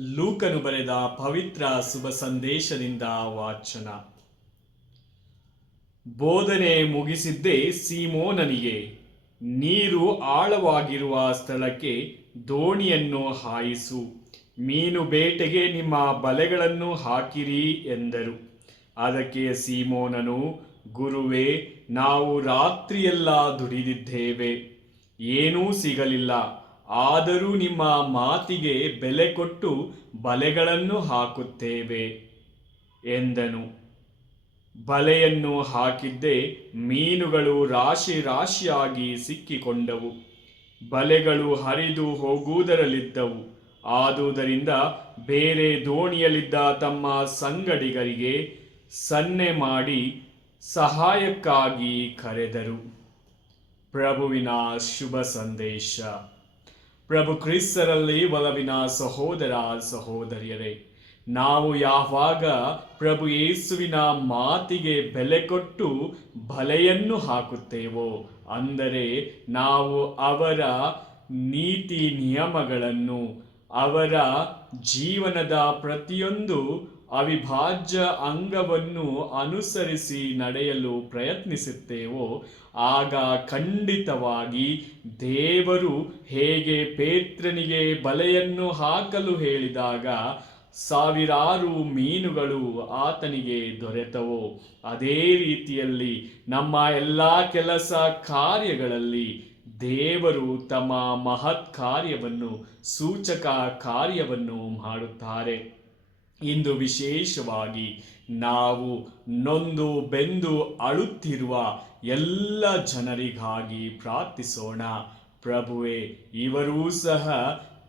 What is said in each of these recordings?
ಲೂಕನು ಬರೆದ ಪವಿತ್ರ ಶುಭ ಸಂದೇಶದಿಂದ ವಾಚನ. ಬೋಧನೆ ಮುಗಿಸಿದ್ದೇ ಸೀಮೋನನಿಗೆ, ನೀರು ಆಳವಾಗಿರುವ ಸ್ಥಳಕ್ಕೆ ದೋಣಿಯನ್ನು ಹಾಯಿಸು, ಮೀನು ಬೇಟೆಗೆ ನಿಮ್ಮ ಬಲೆಗಳನ್ನು ಹಾಕಿರಿ ಎಂದರು. ಅದಕ್ಕೆ ಸೀಮೋನನು, ಗುರುವೇ, ನಾವು ರಾತ್ರಿಯೆಲ್ಲ ದುಡಿದಿದ್ದೇವೆ, ಏನೂ ಸಿಗಲಿಲ್ಲ. ಆದರೂ ನಿಮ್ಮ ಮಾತಿಗೆ ಬೆಲೆ ಕೊಟ್ಟು ಬಲೆಗಳನ್ನು ಹಾಕುತ್ತೇವೆ ಎಂದನು. ಬಲೆಯನ್ನು ಹಾಕಿದ್ದೇ ಮೀನುಗಳು ರಾಶಿ ರಾಶಿಯಾಗಿ ಸಿಕ್ಕಿಕೊಂಡವು. ಬಲೆಗಳು ಹರಿದು ಹೋಗುವುದರಲ್ಲಿದ್ದವು. ಆದುದರಿಂದ ಬೇರೆ ದೋಣಿಯಲ್ಲಿದ್ದ ತಮ್ಮ ಸಂಗಡಿಗರಿಗೆ ಸನ್ನೆ ಮಾಡಿ ಸಹಾಯಕ್ಕಾಗಿ ಕರೆದರು. ಪ್ರಭುವಿನ ಶುಭ ಸಂದೇಶ. ಪ್ರಭು ಕ್ರಿಸ್ತರಲ್ಲಿ ಒಲವಿನ ಸಹೋದರ ಸಹೋದರಿಯರೇ, ನಾವು ಯಾವಾಗ ಪ್ರಭು ಯೇಸುವಿನ ಮಾತಿಗೆ ಬೆಲೆ ಕೊಟ್ಟು ಬಲೆಯನ್ನು ಹಾಕುತ್ತೇವೋ, ಅಂದರೆ ನಾವು ಅವರ ನೀತಿ ನಿಯಮಗಳನ್ನು, ಅವರ ಜೀವನದ ಪ್ರತಿಯೊಂದು ಅವಿಭಾಜ್ಯ ಅಂಗವನ್ನು ಅನುಸರಿಸಿ ನಡೆಯಲು ಪ್ರಯತ್ನಿಸುತ್ತೇವೋ, ಆಗ ಖಂಡಿತವಾಗಿ ದೇವರು ಹೇಗೆ ಪೇತ್ರನಿಗೆ ಬಲೆಯನ್ನು ಹಾಕಲು ಹೇಳಿದಾಗ ಸಾವಿರಾರು ಮೀನುಗಳು ಆತನಿಗೆ ದೊರೆತವೋ, ಅದೇ ರೀತಿಯಲ್ಲಿ ನಮ್ಮ ಎಲ್ಲ ಕೆಲಸ ಕಾರ್ಯಗಳಲ್ಲಿ ದೇವರು ತಮ್ಮ ಮಹತ್ ಕಾರ್ಯವನ್ನು ಸೂಚಕ ಕಾರ್ಯವನ್ನು ಮಾಡುತ್ತಾರೆ. ಇಂದು ವಿಶೇಷವಾಗಿ ನಾವು ನೊಂದು ಬೆಂದು ಅಳುತ್ತಿರುವ ಎಲ್ಲ ಜನರಿಗಾಗಿ ಪ್ರಾರ್ಥಿಸೋಣ. ಪ್ರಭುವೆ, ಇವರೂ ಸಹ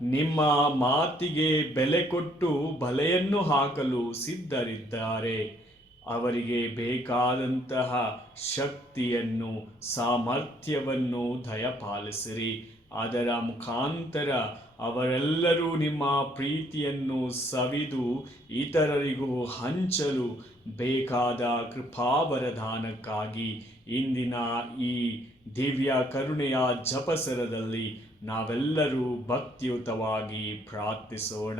ನಿಮ್ಮ ಮಾತಿಗೆ ಬೆಲೆ ಕೊಟ್ಟು ಬಲೆಯನ್ನು ಹಾಕಲು ಸಿದ್ಧರಿದ್ದಾರೆ. ಅವರಿಗೆ ಬೇಕಾದಂತಹ ಶಕ್ತಿಯನ್ನು, ಸಾಮರ್ಥ್ಯವನ್ನು ದಯಪಾಲಿಸಿರಿ. ಅದರ ಮುಖಾಂತರ ಅವರೆಲ್ಲರೂ ನಿಮ್ಮ ಪ್ರೀತಿಯನ್ನು ಸವಿದು ಇತರರಿಗೂ ಹಂಚಲು ಬೇಕಾದ ಕೃಪಾವರದಾನಕ್ಕಾಗಿ ಇಂದಿನ ಈ ದಿವ್ಯ ಕರುಣೆಯ ಜಪಸರದಲ್ಲಿ ನಾವೆಲ್ಲರೂ ಭಕ್ತಿಯುತವಾಗಿ ಪ್ರಾರ್ಥಿಸೋಣ.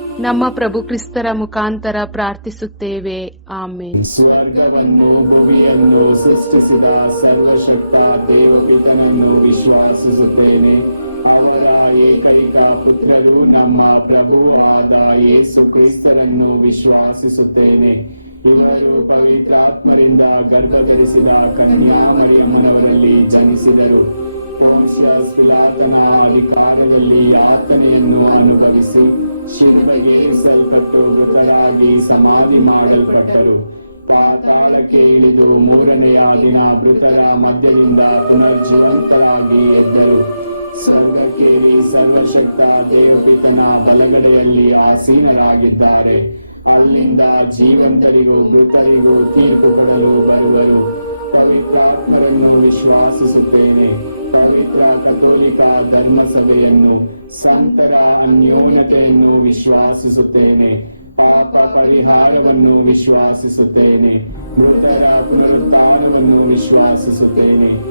ನಮ್ಮ ಪ್ರಭು ಕ್ರಿಸ್ತರ ಮುಖಾಂತರ ಪ್ರಾರ್ಥಿಸುತ್ತೇವೆ. ಆಮೇಲೆ ಸ್ವರ್ಗವನ್ನು ಭೂಮಿಯನ್ನು ಸೃಷ್ಟಿಸಿದ ಸರ್ವಶಕ್ತ ದೇವಪಿತನನ್ನು ವಿಶ್ವಾಸಿಸುತ್ತೇನೆ. ಅವರ ಏಕೈಕ ಪುತ್ರರು ನಮ್ಮ ಪ್ರಭು ಆದ ಯೇಸು ಕ್ರಿಸ್ತರನ್ನು ವಿಶ್ವಾಸಿಸುತ್ತೇನೆ. ಇವರು ಪವಿತ್ರಾತ್ಮರಿಂದ ಗರ್ಭಧರಿಸಿದ ಕನ್ಯಾಮರಿಯಮ್ಮನವರಲ್ಲಿ ಜನಿಸಿದರು. ಪೋನ್ಸಿಯಸ್ ಪಿಲಾತನ ಅಧಿಕಾರದಲ್ಲಿ ಯಾತನೆಯನ್ನು ಅನುಭವಿಸಿ ಶಿಲುಬೆಗೆ ಮೃತರಾಗಿ ಸಮಾಧಿ ಮಾಡಲ್ಪಟ್ಟರು. ಪಾತಾಳಕ್ಕೆ ಇಳಿದು ಮೂರನೆಯ ದಿನ ಮೃತರ ಮಧ್ಯದಿಂದ ಪುನರ್ಜೀವಂತರಾಗಿ ಎದ್ದರು. ಸ್ವರ್ಗಕ್ಕೇರಿ ಸರ್ವಶಕ್ತ ದೇವಪಿತನ ಬಲಗಡೆಯಲ್ಲಿ ಆಸೀನರಾಗಿದ್ದಾರೆ. ಅಲ್ಲಿಂದ ಜೀವಂತರಿಗೂ ಮೃತರಿಗೂ ತೀರ್ಪು ಕೊಡಲು ಬರುವರು. ಪವಿತ್ರಾತ್ಮರನ್ನು ವಿಶ್ವಾಸಿಸುತ್ತೇನೆ. ಪವಿತ್ರ ಕಥೋಲಿಕ ಧರ್ಮಸಭೆಯನ್ನು ಸಂತರ ಅನ್ಯೋನ್ಯತೆಯನ್ನು ವಿಶ್ವಾಸಿಸುತ್ತೇನೆ. ಪಾಪ ಪರಿಹಾರವನ್ನು ವಿಶ್ವಾಸಿಸುತ್ತೇನೆ. ಮೃತರ ಪುನರುತ್ಥಾನವನ್ನು ವಿಶ್ವಾಸಿಸುತ್ತೇನೆ.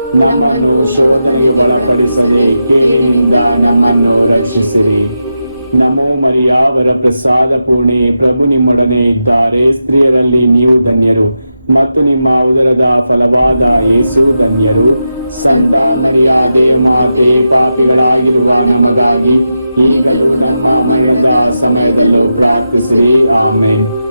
ನಮ್ಮನ್ನು ಶೋಧನೆಗೆ ಒಳಪಡಿಸದೆ ಕೇಳಿನಿಂದ ನಮ್ಮನ್ನು ರಕ್ಷಿಸಿರಿ ನಮೋ ಮರಿಯಾವರ ಪ್ರಸಾದ ಪೂರ್ಣೆ, ಪ್ರಭು ನಿಮ್ಮೊಡನೆ ಇದ್ದಾರೆ. ಸ್ತ್ರೀಯರಲ್ಲಿ ನೀವು ಧನ್ಯರು, ಮತ್ತು ನಿಮ್ಮ ಉದರದ ಫಲವಾದ ಯೇಸು ಧನ್ಯರು. ಸಂತ ಮರ್ಯಾದೆ ಮಾತೆ, ಪಾಪಿಗಳಾಗಿರುವ ನಮಗಾಗಿ ಈಗಲೂ ನಮ್ಮ ಮರಣದ ಸಮಯದಲ್ಲೂ ಪ್ರಾರ್ಥಿಸಿರಿ. ಆಮೇನ್.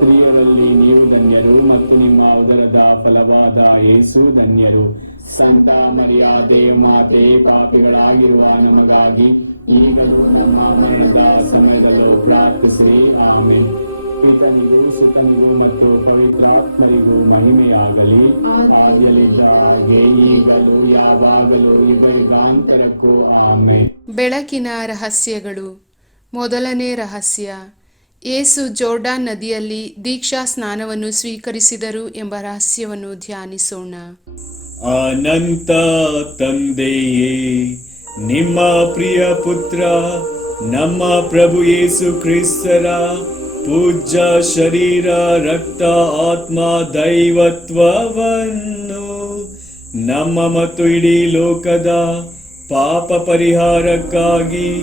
ಸ್ತ್ರೀಯರಲ್ಲಿ ನೀವು ಧನ್ಯರು ಮತ್ತು ನಿಮ್ಮ ಉದರದ ಫಲವಾದ ಯೇಸು ಧನ್ಯರು. ಸಂತ ಮರ್ಯಾದೆ ಮಾತೆ, ಪಾಪಿಗಳಾಗಿರುವ ನಮಗಾಗಿ ಈಗಲೂ ನಮ್ಮ ಮರಣದ ಸಮಯದಲ್ಲೂ ಪ್ರಾರ್ಥಿಸಿ ಆಮೇಲೆ ಪಿತನಿಗೂ ಸುತನಿಗೂ ಮತ್ತು ಪವಿತ್ರಾತ್ಮರಿಗೂ ಮಹಿಮೆಯಾಗಲಿ. ಆದ್ಯಲಿದ್ದ ಹಾಗೆ ಈಗಲೂ, ಯಾವಾಗಲೂ ಯುಗಾಂತರಕ್ಕೂ ಆಮೆ ಬೆಳಕಿನ ರಹಸ್ಯಗಳು. ಮೊದಲನೇ ರಹಸ್ಯ. ಏಸು ಜೋರ್ಡಾನ್ ನದಿಯಲ್ಲಿ ದೀಕ್ಷಾ ಸ್ನಾನವನ್ನು ಸ್ವೀಕರಿಸಿದರು ಎಂಬ ರಹಸ್ಯವನ್ನು ಧ್ಯಾನಿಸೋಣ. ಅನಂತ ತಂದೆಯೇ, ನಿಮ್ಮ ಪ್ರಿಯ ಪುತ್ರ, ನಮ್ಮ ಪ್ರಭು ಯೇಸು ಕ್ರಿಸ್ತರ ಪೂಜ್ಯ ಶರೀರ, ರಕ್ತ, ಆತ್ಮ, ದೈವತ್ವವನ್ನು ನಮ್ಮ ಮತ್ತು ಇಡೀ ಲೋಕದ ಪಾಪ ಪರಿಹಾರಕ್ಕಾಗಿ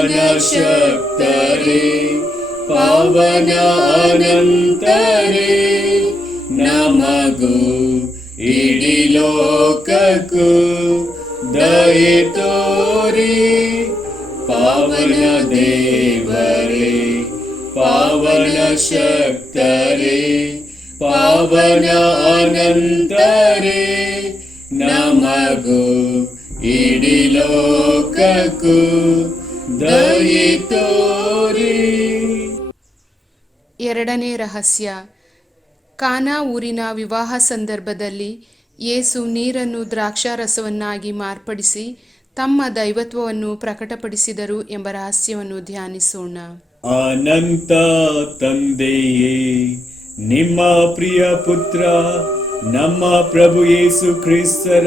ಪಾವನ ಶಕ್ತರೇ ಪಾವನ ಅನಂತರೇ ನಮಗೂ ಇಡಿ ಲೋಕಕ್ಕೂ ದಯೆ ತೋರಿ. ಪಾವನ ದೇವರೇ, ಪಾವನ ಶಕ್ತರಿ, ಪಾವನ ಅನಂತರೇ, ನಮಗೂ ಇಡಿ ಲೋಕಕ್ಕೂ ಎರಡನೇ ರಹಸ್ಯ. ಕಾನಾ ಊರಿನ ವಿವಾಹ ಸಂದರ್ಭದಲ್ಲಿ ಯೇಸು ನೀರನ್ನು ದ್ರಾಕ್ಷಾರಸವನ್ನಾಗಿ ಮಾರ್ಪಡಿಸಿ ತಮ್ಮ ದೈವತ್ವವನ್ನು ಪ್ರಕಟಪಡಿಸಿದರು ಎಂಬ ರಹಸ್ಯವನ್ನು ಧ್ಯಾನಿಸೋಣ. ಅನಂತ ತಂದೆಯೇ ನಿಮ್ಮ ಪ್ರಿಯ ಪುತ್ರ ನಮ್ಮ ಪ್ರಭು ಯೇಸು ಕ್ರಿಸ್ತರ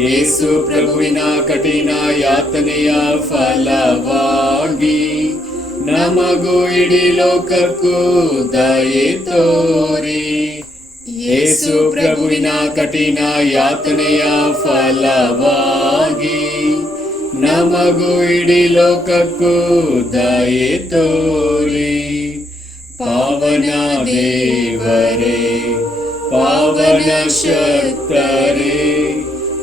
ಯೇಸು ಪ್ರಭುವಿನ ಕಠಿಣ ಯಾತನೆಯ ಫಲವಾಗಿ ನಮಗೂ ಇಡೀ ಲೋಕಕ್ಕೂ ದಯೆ ತೋರಿ ಯೇಸು ಪ್ರಭುವಿನ ಕಠಿಣ ಯಾತನೆಯ ಫಲವಾಗಿ ನಮಗೂ ಇಡೀ ಲೋಕಕ್ಕೂ ದಯೆ ತೋರಿ ಪಾವನ ದೇವರೇ ಪಾವನ ಶಕ್ತರೇ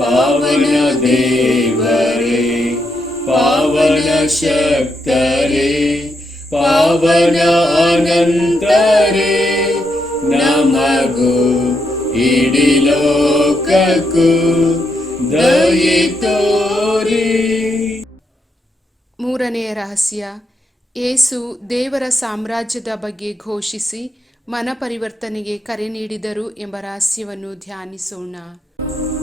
ಪಾವನ ದೇವರೇ, ಪಾವನ ಶಕ್ತರೇ, ಪಾವನ ಅನಂತರೇ, ನಮಗೂ ಇಡೀ ಲೋಕಕ್ಕೂ ದಯಿತೋರಿ ಮೂರನೆಯ ರಹಸ್ಯ, ಏಸು ದೇವರ ಸಾಮ್ರಾಜ್ಯದ ಬಗ್ಗೆ ಘೋಷಿಸಿ ಮನಪರಿವರ್ತನೆಗೆ ಕರೆ ನೀಡಿದರು ಎಂಬ ರಹಸ್ಯವನ್ನು ಧ್ಯಾನಿಸೋಣ.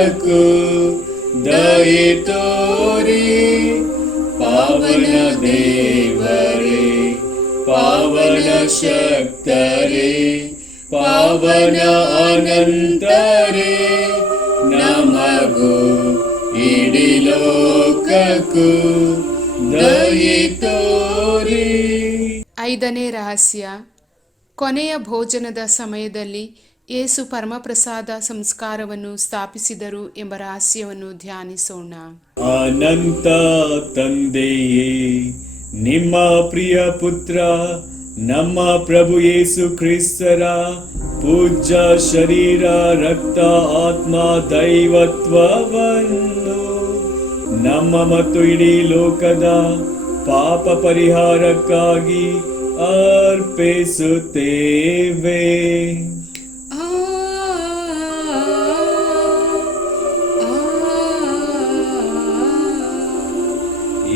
ಲೋಕಕ್ಕೂ ದಯೆ ತೋರಿ ಪಾವನ ದೇವರೇ, ಪಾವನ ಶಕ್ತರೇ, ಪಾವನ ಅನಂತರೇ, ನಮಗೂ ಇಡೀ ಲೋಕಕ್ಕೂ ದಯೆ ತೋರಿ. ಐದನೇ ರಹಸ್ಯ. ಕೊನೆಯ ಭೋಜನದ ಸಮಯದಲ್ಲಿ ಯೇಸು ಪರಮಪ್ರಸಾದ ಸಂಸ್ಕಾರವನ್ನು ಸ್ಥಾಪಿಸಿದರು ಎಂಬ ರಹಸ್ಯವನ್ನು ಧ್ಯಾನಿಸೋಣ. ಅನಂತ ತಂದೆಯೇ, ನಿಮ್ಮ ಪ್ರಿಯ ಪುತ್ರ, ನಮ್ಮ ಪ್ರಭು ಯೇಸು ಕ್ರಿಸ್ತರ ಪೂಜ್ಯ ಶರೀರ, ರಕ್ತ, ಆತ್ಮ, ದೈವತ್ವವನ್ನು ನಮ್ಮ ಮತ್ತು ಇಡೀ ಲೋಕದ ಪಾಪ ಪರಿಹಾರಕ್ಕಾಗಿ ಅರ್ಪಿಸುತ್ತೇವೆ.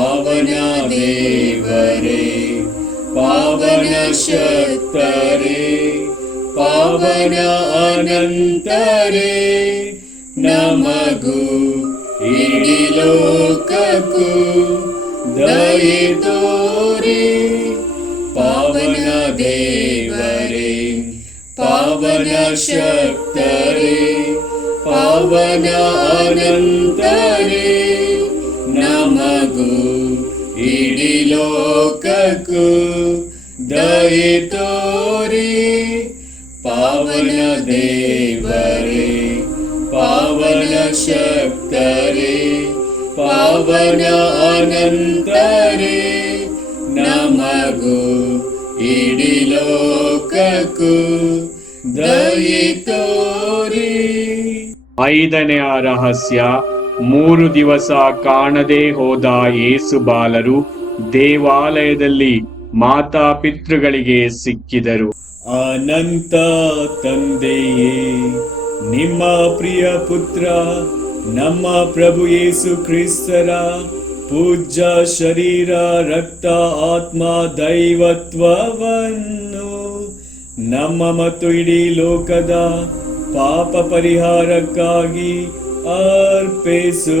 पावन्या देव पावन शक् अनन्तरे नमगु मु इडिलोक गु द्रयितो पावन्या देव पावनय शक्रे पावना अनन्तरे ಲೋಕಕ್ಕೂ ದಯೆ ತೋರಿ. ಪಾವನ ದೇವರೇ, ಪಾವನ ಶಕ್ತರೇ, ಪಾವನ ಅನಂತರೇ, ನಮಗೂ ಇಡೀ ಲೋಕಕ್ಕೂ ದಯೆ ತೋರಿ. ಐದನೆಯ ರಹಸ್ಯ ಮೂರು ದಿವಸ ಕಾಣದೆ ಹೋದ ಯೇಸು ಬಾಲರು ದೇವಾಲಯದಲ್ಲಿ ಮಾತಾಪಿತೃಗಳಿಗೆ ಸಿಕ್ಕಿದರು. ಅನಂತ ತಂದೆಯೇ, ನಿಮ್ಮ ಪ್ರಿಯ ಪುತ್ರ, ನಮ್ಮ ಪ್ರಭು ಯೇಸು ಕ್ರಿಸ್ತರ ಪೂಜ್ಯ ಶರೀರ, ರಕ್ತ, ಆತ್ಮ, ದೈವತ್ವವನ್ನು ನಮ್ಮ ಮತ್ತು ಇಡೀ ಲೋಕದ ಪಾಪ ಪರಿಹಾರಕ್ಕಾಗಿ ಅರ್ಪಿಸುತ್ತೇವೆ.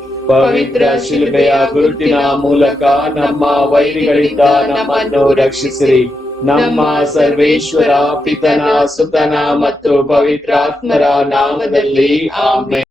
ಪವಿತ್ರ ಶಿಲ್ಪೆಯ ಗುರುತಿನ ಮೂಲಕ ನಮ್ಮ ವೈರಿಗಳಿಂದ ನಮ್ಮನ್ನು ರಕ್ಷಿಸಿರಿ. ನಮ್ಮ ಸರ್ವೇಶ್ವರ, ಪಿತನ, ಸುತನ ಮತ್ತು ಪವಿತ್ರಾತ್ಮರ ನಾಮದಲ್ಲಿ ಆಮೇಲೆ